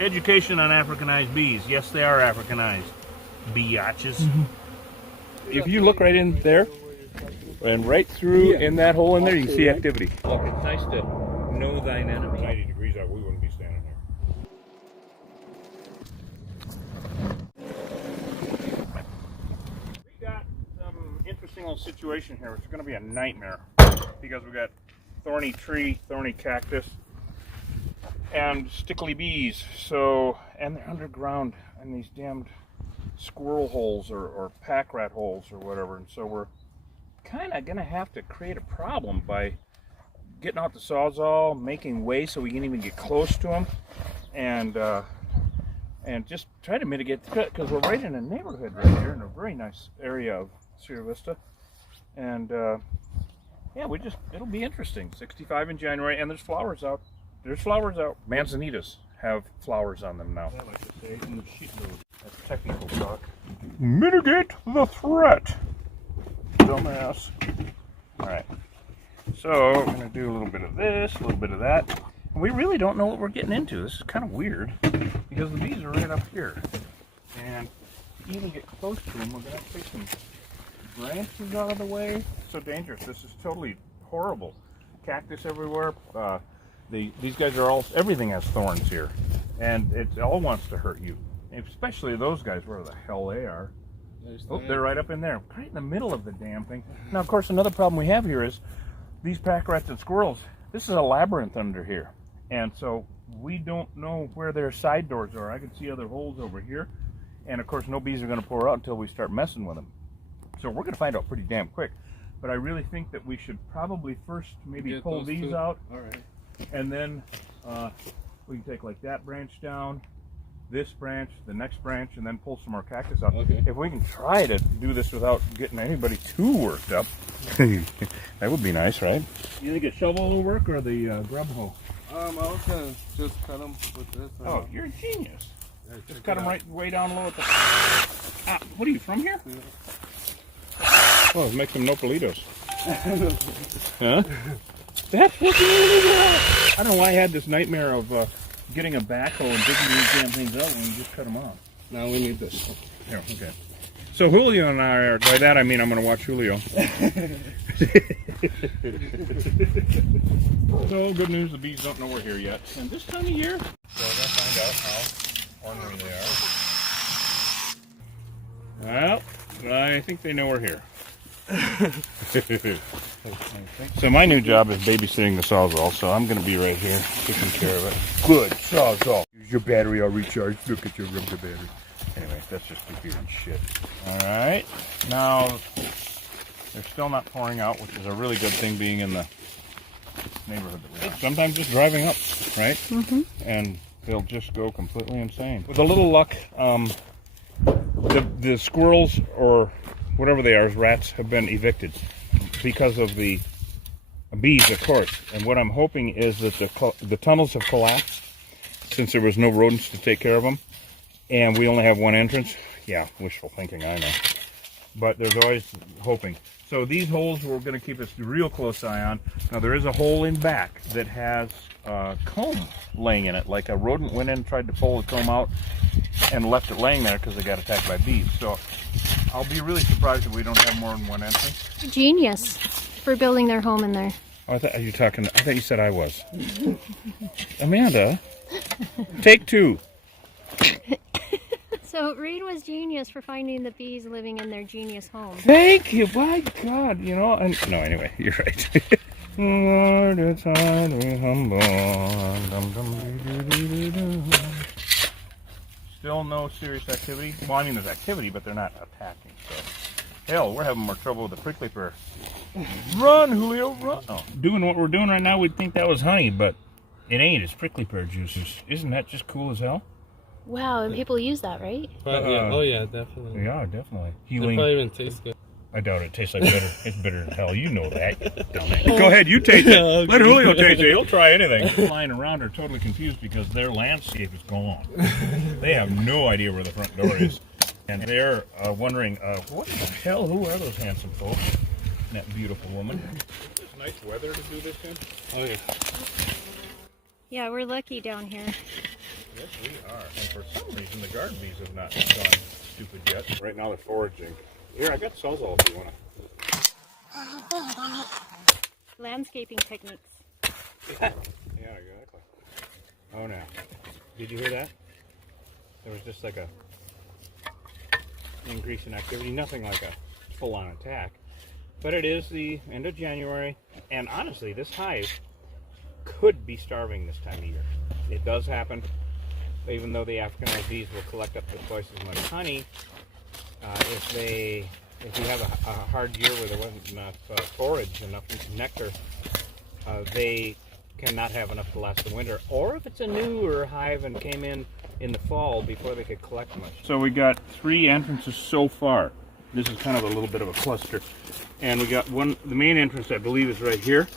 education on Africanized bees. Yes, they are Africanized. Biatches. If you look right in there, and right through in that hole in there, you can see activity. Look, it's nice to know thine enemy. 90 degrees out, we wouldn't be standing here. We got some interesting little situation here. It's going to be a nightmare because we got thorny tree, thorny cactus, and stickly bees. So, and they're underground in these damned squirrel holes or pack rat holes or whatever. And so we're kind of going to have to create a problem by getting out the Sawzall, making way so we can even get close to them, and just try to mitigate the cut, because we're right in a neighborhood right here in a very nice area of Sierra Vista. And yeah, it'll be interesting. 65 in January, and there's flowers out. There's flowers out. Manzanitas have flowers on them now. I like to say, in the sheet load. That's technical talk. Mitigate the threat. Dumbass. Alright. So, we're going to do a little bit of this, a little bit of that. And we really don't know what we're getting into. This is kind of weird, because the bees are right up here. And to even get close to them, we're going to have to take some branches out of the way. It's so dangerous. This is totally horrible. Cactus everywhere. These guys are all, everything has thorns here. And it all wants to hurt you. Especially those guys, where the hell they are. Oh, they're right up in there, right in the middle of the damn thing. Now, of course, another problem we have here is these pack rats and squirrels. This is a labyrinth under here. And so we don't know where their side doors are. I can see other holes over here. And, of course, no bees are going to pour out until we start messing with them. So we're going to find out pretty damn quick. But I really think that we should probably first maybe pull these out. All right. And then we can take like that branch down, this branch, the next branch, and then pull some more cactus out. Okay. If we can try to do this without getting anybody too worked up, that would be nice, right? You think a shovel will work, or the grub hoe? I was gonna just cut them with this. Oh, you're a genius. Just cut them right way down low at the... Ah, what are you, from here? Yeah. Oh, let's make some nopalitos. Huh? That's working really well. I don't know why I had this nightmare of getting a backhoe and digging these damn things out when you just cut them off. Now we need this. Here, okay. So Julio and I are, by that I mean I'm going to watch Julio. So good news, the bees don't know we're here yet. And this time of year, so we're going to find out how ornery they are. Well, I think they know we're here. So my new job is babysitting the Sawzall, so I'm going to be right here taking care of it. Good, Sawzall. Use your battery, I'll recharge. Look at your rubber battery. Anyway, that's just weird shit. Alright, now they're still not pouring out, which is a really good thing being in the neighborhood that we are. Sometimes just driving up, right? Mm-hmm. And they'll just go completely insane. With a little luck, the squirrels, or whatever they are, rats, have been evicted because of the bees, of course. And what I'm hoping is that the tunnels have collapsed since there was no rodents to take care of them, and we only have one entrance. Yeah, wishful thinking, I know. But there's always hoping. So these holes we're going to keep a real close eye on. Now there is a hole in back that has comb laying in it, like a rodent went in and tried to pull the comb out and left it laying there because they got attacked by bees. So I'll be really surprised if we don't have more than one entrance. Genius for building their home in there. Oh, I thought you said I was. Amanda, take two. So Reed was genius for finding the bees living in their genius home. Thank you, my God, you know. No, anyway, you're right. Lord, it's hard to be humble. Still no serious activity. Well, I mean, there's activity, but they're not attacking. So, hell, we're having more trouble with the prickly pear. Run, Julio, run! Oh. Doing what we're doing right now, we'd think that was honey, but it ain't. It's prickly pear juices. Isn't that just cool as hell? Wow, and people use that, right? Yeah. Oh yeah, definitely. Yeah, definitely. Healing. It probably even tastes good. I doubt it. Tastes like bitter. It's bitter as hell. You know that. Dumbass. Go ahead, you taste it. Okay. Let Julio taste it. He'll try anything. Flying around are totally confused because their landscape is gone. They have no idea where the front door is. And they're wondering, what the hell? Who are those handsome folks? And that beautiful woman. It's nice weather to do this in. Oh yeah. Yeah, we're lucky down here. Yes, we are. And for some reason, the garden bees have not gone stupid yet. Right now, they're foraging. Here, I got Sawzall if you want to. Landscaping techniques. Yeah, exactly. Oh, now. Did you hear that? There was just like a increase in activity. Nothing like a full-on attack. But it is the end of January. And honestly, this hive could be starving this time of year. It does happen. Even though the Africanized bees will collect up to twice as much honey, if you have a hard year where there wasn't enough forage, enough nectar, they cannot have enough to last the winter. Or if it's a newer hive and came in the fall before they could collect much. So we got 3 entrances so far. This is kind of a little bit of a cluster. And we got one, the main entrance I believe is right here.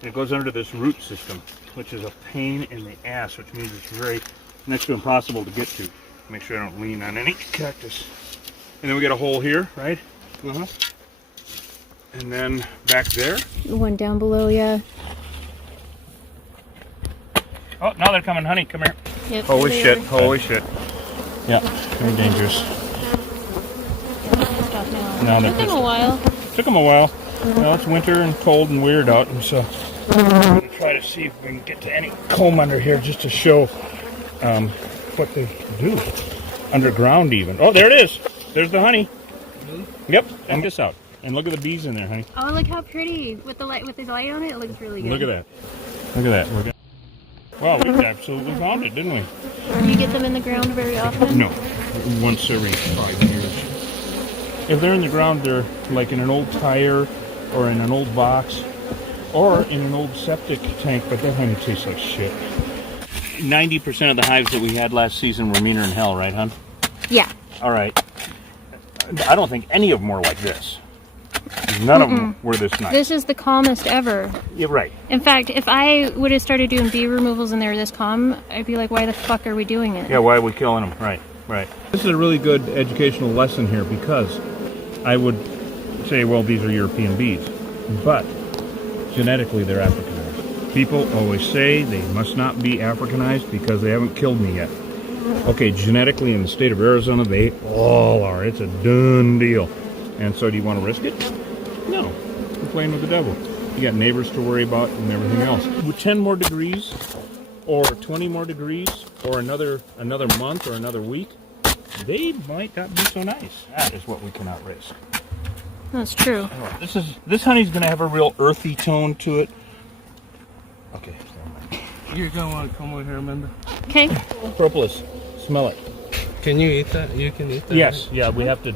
And it goes under this root system, which is a pain in the ass, which means it's very next to impossible to get to. Make sure I don't lean on any cactus. And then we got a hole here, right? And then back there. One down below, yeah. Oh, now they're coming, honey. Come here. Yep, Holy there shit! they are. Holy shit! Yeah, very dangerous. Stop now. Now they're Took them a while. Took them a while. Well, it's winter and cold and weird out, and so I'm gonna try to see if we can get to any comb under here just to show what they do underground even. Oh, there it is. There's the honey. Really? Yep. And this out. And look at the bees in there, honey. Oh, look how pretty with the light on it. It looks really good. Look at that. Look at that. We're gonna... Wow, we absolutely found it, didn't we? Do you get them in the ground very often? No, once every 5 years. If they're in the ground, they're like in an old tire or in an old box or in an old septic tank, but that honey tastes like shit. 90% of the hives that we had last season were meaner than hell, right, hon? Yeah. All right. I don't think any of them were like this. None of them were this nice. This is the calmest ever. You're right. In fact, if I would have started doing bee removals and they were this calm, I'd be like, why the fuck are we doing it? Yeah, why are we killing them? Right, right. This is a really good educational lesson here because I would say, well, these are European bees, but genetically they're Africanized. People always say they must not be Africanized because they haven't killed me yet. Okay, genetically in the state of Arizona, they all are. It's a done deal. And so do you want to risk it? No. You're playing with the devil. You got neighbors to worry about and everything else. With 10 more degrees or 20 more degrees or another month or another week, they might not be so nice. That is what we cannot risk. That's true. This honey's going to have a real earthy tone to it. Okay. You're gonna want to come over here, Amanda. Okay. Propolis. Smell it. Can you eat that? You can eat that. Yes. Yeah, we have to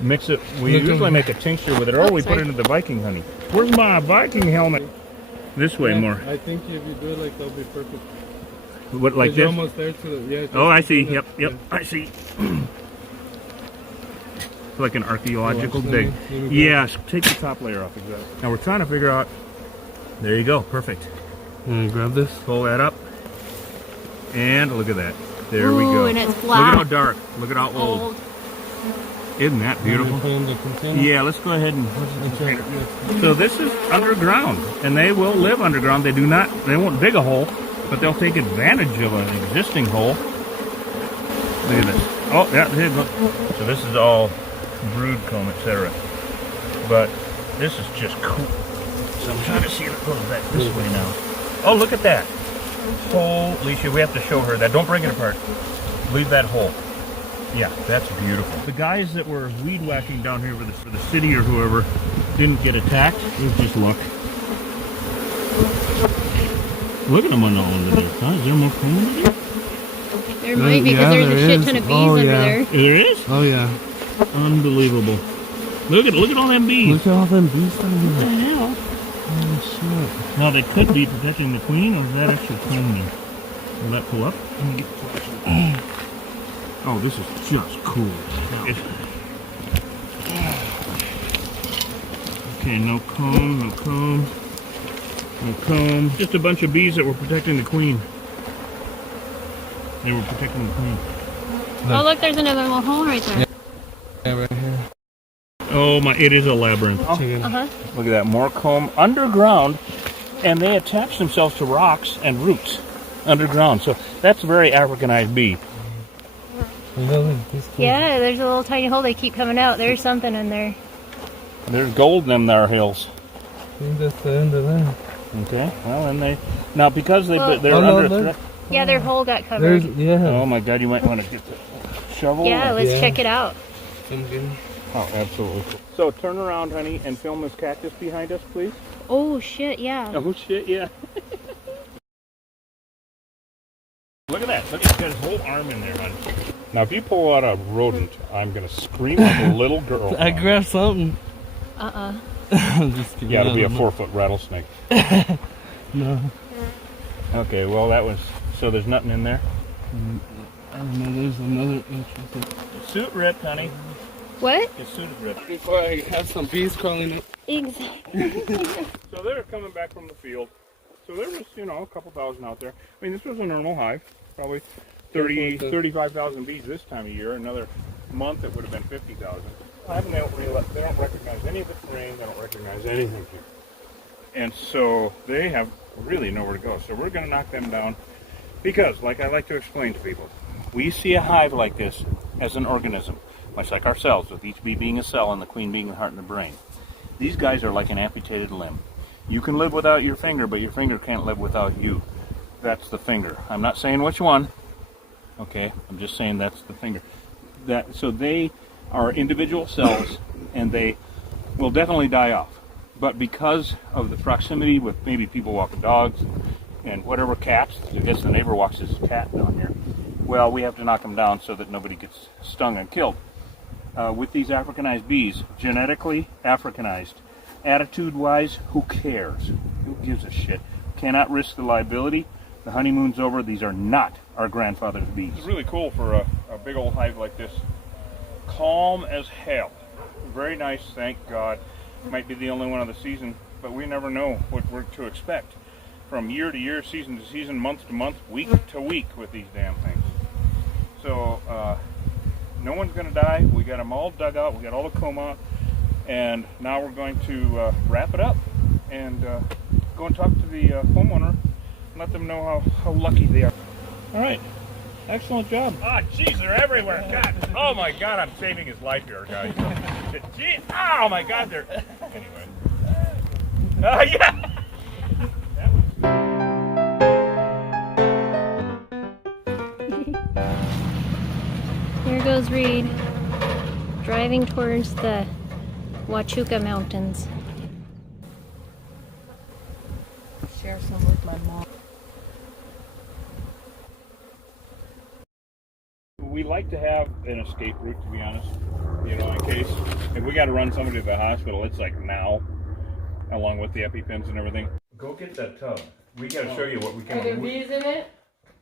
mix it. We Look usually over make a tincture with it, or we put it into the Viking honey. Where's my Viking helmet? This way more. I think if you do it like that'll be perfect. What, like You're this? almost there to the, yeah. Oh, I see. do Yep, that. yep. Yeah. I see. Like an archaeological Watch, dig. let me go. Yes. Take the top layer off. Exactly. Now we're trying to figure out. There you go. Perfect. Grab this. Pull that up. And look at that. There we Ooh, go. and it's Look black. at how dark. Look at how old. Isn't that beautiful? Put in the container. Yeah, let's go ahead and so this is underground, and they will live underground. They won't dig a hole, but they'll take advantage of an existing hole. Look at this. Oh, yeah, look. So this is all brood comb, etc. But this is just cool. So I'm trying to see if it goes back this way now. Oh, look at that. Holy shit, we have to show her that. Don't break it apart. Leave that hole. Yeah, that's beautiful. The guys that were weed whacking down here for the city or whoever didn't get attacked. Let's just look. Look at them on all under there. Huh? Is there more comb under there? There might be, because there's a shit ton of bees under there. There is? Oh yeah. Unbelievable. Look at all them bees. Look at all them bees down What the here. hell? Oh shit. Now they could be protecting the queen, or is that actually combing? Will that pull up? Let me get closer. Oh, this is just cool. Okay, no comb, no comb, no comb. Just a bunch of bees that were protecting the queen. They were protecting the queen. Oh, look, there's another little hole right there. Yeah, right here. Oh my, it is a labyrinth. Chicken. Uh-huh. Look at that, more comb underground, and they attach themselves to rocks and roots. underground. So that's a very Africanized bee. Really? This cool. Yeah, there's a little tiny hole. They keep coming out. There's something in there. There's gold in them there hills. I think that's the end of that. Okay, well, and they now because they're Oh, no, under there- threat. Yeah, their hole got covered. There's, yeah. Oh my God, you might want to get the shovel. Yeah, let's Yeah. check it out. I'm getting- Oh, absolutely. So turn around, honey, and film this cactus behind us, please. Oh shit, yeah. Oh shit, yeah. Look at that. Look, he's got his whole arm in there, honey. Now, if you pull out a rodent, I'm gonna scream like a little girl. I grabbed something. I'm just kidding. Yeah, it'll be I a don't know. 4-foot rattlesnake. No. Okay, well that was. So there's nothing in there. I don't know. There's another interesting. Suit ripped, honey. What? His suit is ripped. Before I have some bees crawling up. Exactly. So they're coming back from the field. So there was, a couple thousand out there. I mean, this was a normal hive. Probably 35,000 bees this time of year. Another month, it would have been 50,000. They don't recognize any of the terrain. They don't recognize anything here. And so they have really nowhere to go. So we're going to knock them down because, like I like to explain to people, we see a hive like this as an organism, much like ourselves, with each bee being a cell and the queen being the heart and the brain. These guys are like an amputated limb. You can live without your finger, but your finger can't live without you. That's the finger. I'm not saying which one. Okay, I'm just saying that's the finger. So they are individual cells, and they will definitely die off. But because of the proximity with maybe people walking dogs and whatever cats, I guess the neighbor walks his cat down here, well, we have to knock them down so that nobody gets stung and killed. With these Africanized bees, genetically Africanized, attitude-wise, who cares? Who gives a shit? Cannot risk the liability. The honeymoon's over. These are not our grandfather's bees. It's really cool for a big old hive like this. Calm as hell. Very nice, thank God. Might be the only one of the season, but we never know what we're to expect. From year to year, season to season, month to month, week to week with these damn things. So, no one's going to die. We got them all dug out. We got all the comb out. And now we're going to wrap it up and go and talk to the homeowner and let them know how lucky they are. All right. Excellent job. Ah, jeez, they're everywhere. God. Oh, my God, I'm saving his life here, guys. Gee, oh, my God, they're... Anyway. Yeah. Here goes Reed, driving towards the Huachuca Mountains. Share some with my mom. We like to have an escape route, to be honest. In case if we got to run somebody to the hospital, it's like now, along with the EpiPens and everything. Go get that tub. We got to show you what we can. Are there bees in it?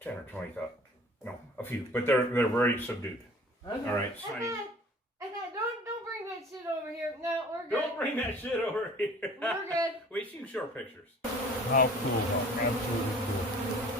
10 or 20 thousand. No, a few, but they're very subdued. Okay. All right, Sonny. I thought, don't bring that shit over here. No, we're good. Don't bring that shit over here. We're good. We can show pictures. How cool! Absolutely cool.